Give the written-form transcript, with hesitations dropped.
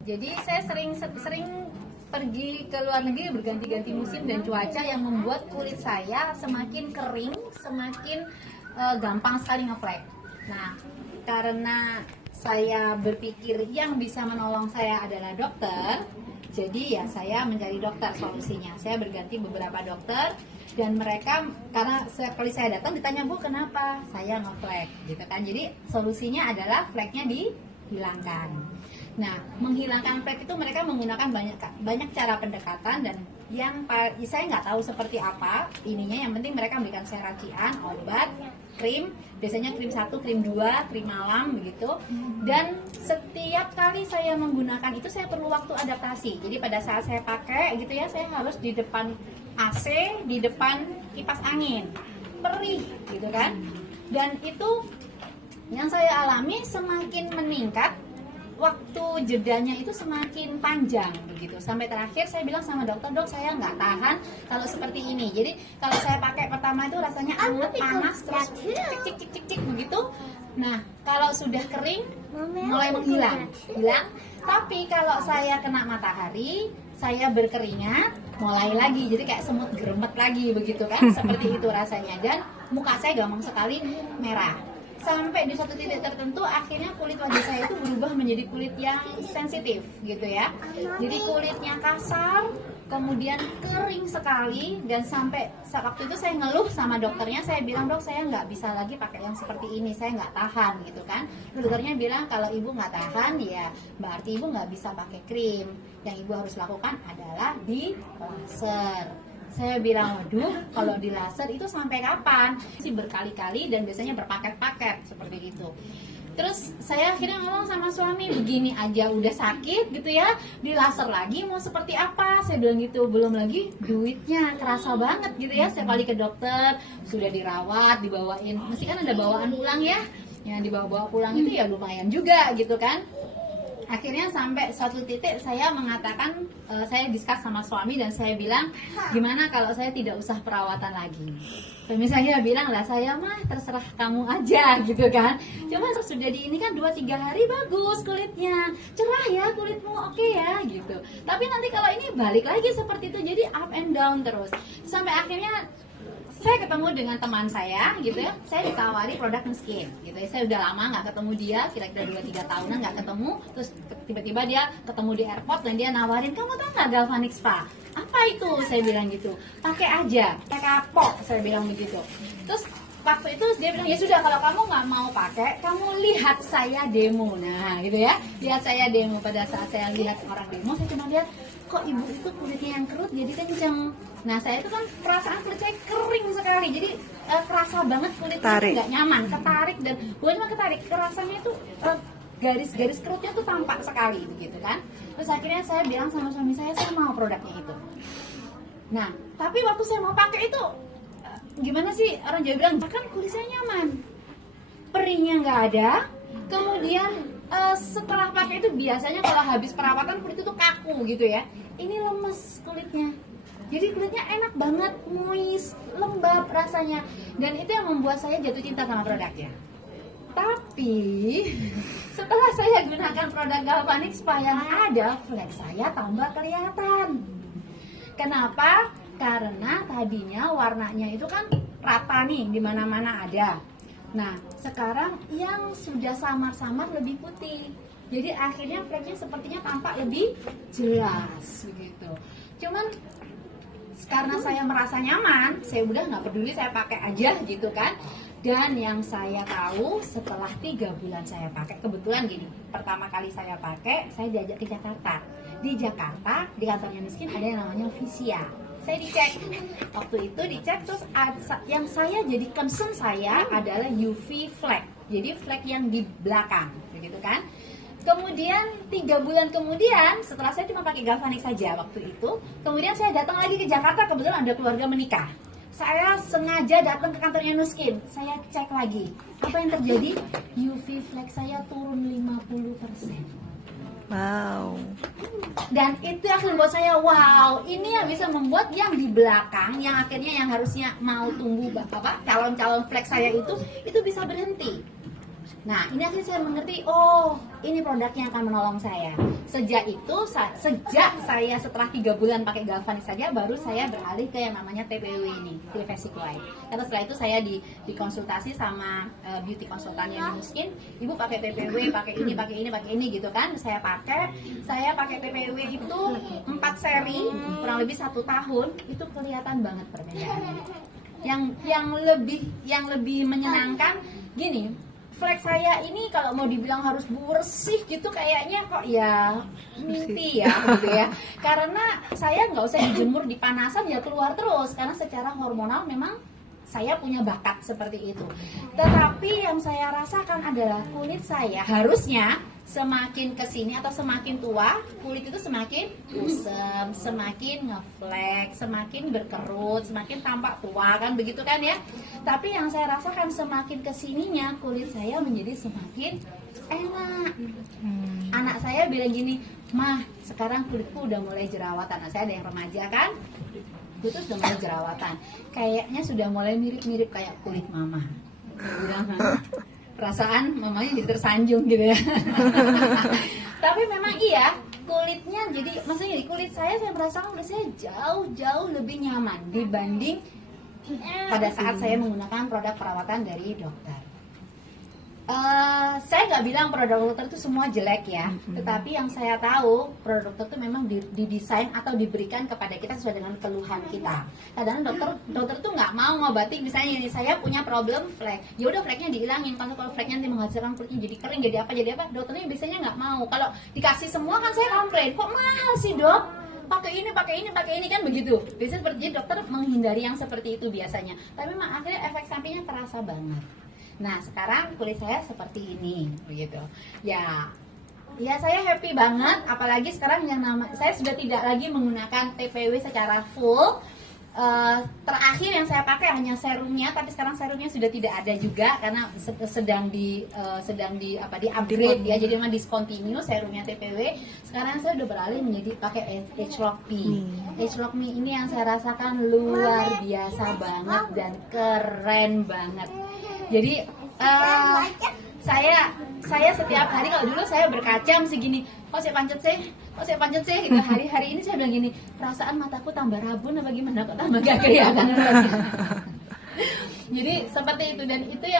Jadi saya sering pergi ke luar negeri berganti-ganti musim dan cuaca yang membuat kulit saya semakin kering, semakin gampang sekali ngeflek. Nah, karena saya berpikir yang bisa menolong saya adalah dokter, jadi ya saya mencari dokter solusinya. Saya berganti beberapa dokter dan mereka, karena setiap kali saya datang ditanya, Bu kenapa saya ngeflek gitu kan. Jadi solusinya adalah fleknya dihilangkan. Nah, menghilangkan flek itu mereka menggunakan banyak cara pendekatan, dan yang saya nggak tahu seperti apa ininya. Yang penting mereka memberikan saya racian, obat, krim, biasanya krim 1, krim 2, krim malam begitu. Dan setiap kali saya menggunakan itu saya perlu waktu adaptasi. Jadi pada saat saya pakai gitu ya, saya harus di depan AC, di depan kipas angin, perih gitu kan. Dan itu yang saya alami, semakin meningkat waktu jedanya itu semakin panjang begitu. Sampai terakhir saya bilang sama dokter, dok saya nggak tahan kalau seperti ini. Jadi kalau saya pakai pertama itu rasanya anget, panas, terus cik begitu. Nah kalau sudah kering mulai hilang. Tapi kalau saya kena matahari, saya berkeringat, mulai lagi. Jadi kayak semut geremet lagi begitu kan. Seperti itu rasanya. Dan muka saya gampang sekali merah. Sampai di suatu titik tertentu akhirnya kulit wajah saya itu berubah menjadi kulit yang sensitif gitu ya. Jadi kulitnya kasar, kemudian kering sekali, dan sampai waktu itu saya ngeluh sama dokternya. Saya bilang, dok saya nggak bisa lagi pakai yang seperti ini, saya nggak tahan gitu kan. Dokternya bilang kalau ibu nggak tahan ya berarti ibu nggak bisa pakai krim. Yang ibu harus lakukan adalah di laser. Saya bilang, waduh, kalau di laser itu sampai kapan? Sih berkali-kali dan biasanya berpaket-paket seperti itu. Terus saya akhirnya ngomong sama suami, begini aja udah sakit gitu ya, di laser lagi mau seperti apa? Saya bilang gitu, belum lagi duitnya kerasa banget gitu ya. Setiap kali ke dokter, sudah dirawat, dibawain, mesti kan ada bawaan pulang ya. Yang dibawa-bawa pulang itu ya lumayan juga gitu kan. Akhirnya sampai suatu titik saya mengatakan, saya diskus sama suami dan saya bilang, gimana kalau saya tidak usah perawatan lagi. Suami saya bilang, lah saya mah terserah kamu aja gitu kan. Cuma sudah di ini kan 2-3 hari bagus kulitnya, cerah ya kulitmu, oke ya gitu. Tapi nanti kalau ini balik lagi seperti itu, jadi up and down terus. Sampai akhirnya saya ketemu dengan teman saya gitu ya, saya ditawari produk skin gitu ya. Saya udah lama nggak ketemu dia, kira-kira 2-3 tahunan nggak ketemu. Terus tiba-tiba dia ketemu di airport dan dia nawarin, kamu tahu nggak Galvanic Spa? Apa itu? Saya bilang gitu, pakai aja, pakai kapok, saya bilang begitu. Terus waktu itu dia bilang, ya sudah kalau kamu nggak mau pakai, kamu lihat saya demo. Nah gitu ya, lihat saya demo. Pada saat saya lihat orang demo, saya cuma lihat, kok ibu itu kulitnya yang kerut jadi kenceng. Nah saya itu kan perasaan kulit saya kering sekali, jadi kerasa banget kulitnya nggak nyaman, ketarik, dan bukan cuma ketarik, rasanya itu garis-garis kerutnya tuh tampak sekali begitu kan. Terus akhirnya saya bilang sama suami saya mau produknya itu. Nah tapi waktu saya mau pakai itu gimana sih, orang Jawa bilang kan kulit saya nyaman, perihnya nggak ada. Kemudian setelah pakai itu biasanya kalau habis perawatan kulit itu kaku gitu ya, ini lemes kulitnya. Jadi kulitnya enak banget, moist, lembab rasanya. Dan itu yang membuat saya jatuh cinta sama produknya. Tapi setelah saya gunakan produk Galvanic Spa yang ada, flek saya tambah kelihatan. Kenapa? Karena tadinya warnanya itu kan rata nih, di mana-mana ada. Nah, sekarang yang sudah samar-samar lebih putih. Jadi akhirnya fleknya sepertinya tampak lebih jelas begitu. Cuman karena saya merasa nyaman, saya udah nggak peduli, saya pakai aja gitu kan. Dan yang saya tahu setelah 3 bulan saya pakai, kebetulan gini, pertama kali saya pakai, saya diajak ke Jakarta. Di Jakarta, di kantornya Miskin ada yang namanya Visia. Saya dicek, waktu itu dicek, terus yang saya jadi concern saya adalah UV flek. Jadi flek yang di belakang, begitu kan. Kemudian 3 bulan kemudian, setelah saya cuma pakai Galvanic saja waktu itu, kemudian saya datang lagi ke Jakarta, kebetulan ada keluarga menikah. Saya sengaja datang ke kantornya Nuskin, saya cek lagi. Apa yang terjadi? UV flek saya turun 50%. Wow. Dan itu yang membuat saya wow, ini yang bisa membuat yang di belakang, yang akhirnya yang harusnya mau tumbuh calon-calon flek saya itu bisa berhenti. Nah, ini akhirnya saya mengerti, oh ini produknya akan menolong saya. Sejak itu, sejak saya setelah 3 bulan pakai Galvanis saja, baru saya beralih ke yang namanya TPW ini, Clearfacic White. Karena setelah itu saya dikonsultasi sama beauty konsultan yang di Muskin, ibu pakai TPW, pakai ini gitu kan. Saya pakai TPW itu 4 seri, kurang lebih 1 tahun, itu kelihatan banget perbedaannya. Yang lebih menyenangkan gini, flek saya ini kalau mau dibilang harus bersih gitu kayaknya kok ya mimpi ya gitu ya, karena saya nggak usah dijemur di panasan ya keluar terus, karena secara hormonal memang saya punya bakat seperti itu. Tetapi yang saya rasakan adalah kulit saya harusnya semakin kesini atau semakin tua, kulit itu semakin kusam, semakin ngeflek, semakin berkerut, semakin tampak tua kan, begitu kan ya. Tapi yang saya rasakan semakin kesininya kulit saya menjadi semakin enak. Anak saya bilang gini, "Mah, sekarang kulitku udah mulai jerawatan." Nah, saya ada yang remaja kan, itu sudah mulai jerawatan, kayaknya sudah mulai mirip-mirip kayak kulit mama. Bilang, perasaan mamanya jadi tersanjung gitu ya. Tapi memang iya, kulitnya jadi, maksudnya kulit saya merasakan kulit saya jauh lebih nyaman dibanding pada saat saya menggunakan produk perawatan dari dokter. Saya nggak bilang produk dokter itu semua jelek ya, tetapi yang saya tahu produk dokter itu memang didesain atau diberikan kepada kita sesuai dengan keluhan kita. Kadang dokter tuh nggak mau ngobati, misalnya ini saya punya problem flek, ya udah fleknya dihilangin. Kalau fleknya nanti menghasilkan kulitnya jadi kering, jadi apa, dokternya biasanya nggak mau. Kalau dikasih semua kan saya komplain, kok mahal sih dok? Pakai ini kan begitu. Biasanya seperti dokter menghindari yang seperti itu biasanya. Tapi akhirnya efek sampingnya terasa banget. Nah, sekarang kulit saya seperti ini, begitu. Ya saya happy banget. Apalagi sekarang saya sudah tidak lagi menggunakan TPW secara full. Terakhir yang saya pakai hanya serumnya, tapi sekarang serumnya sudah tidak ada juga karena sedang di upgrade ya, jadi memang discontinue serumnya TPW. Sekarang saya udah beralih menjadi pakai Agelock Me. Agelock Me ini yang saya rasakan luar biasa banget dan keren banget. Jadi saya setiap hari, kalau dulu saya berkaca mesti gini, kok saya pancet sih gitu. Hari ini saya bilang gini, perasaan mataku tambah rabun apa gimana, kok tambah gak kelihatan. Jadi seperti itu, dan itu yang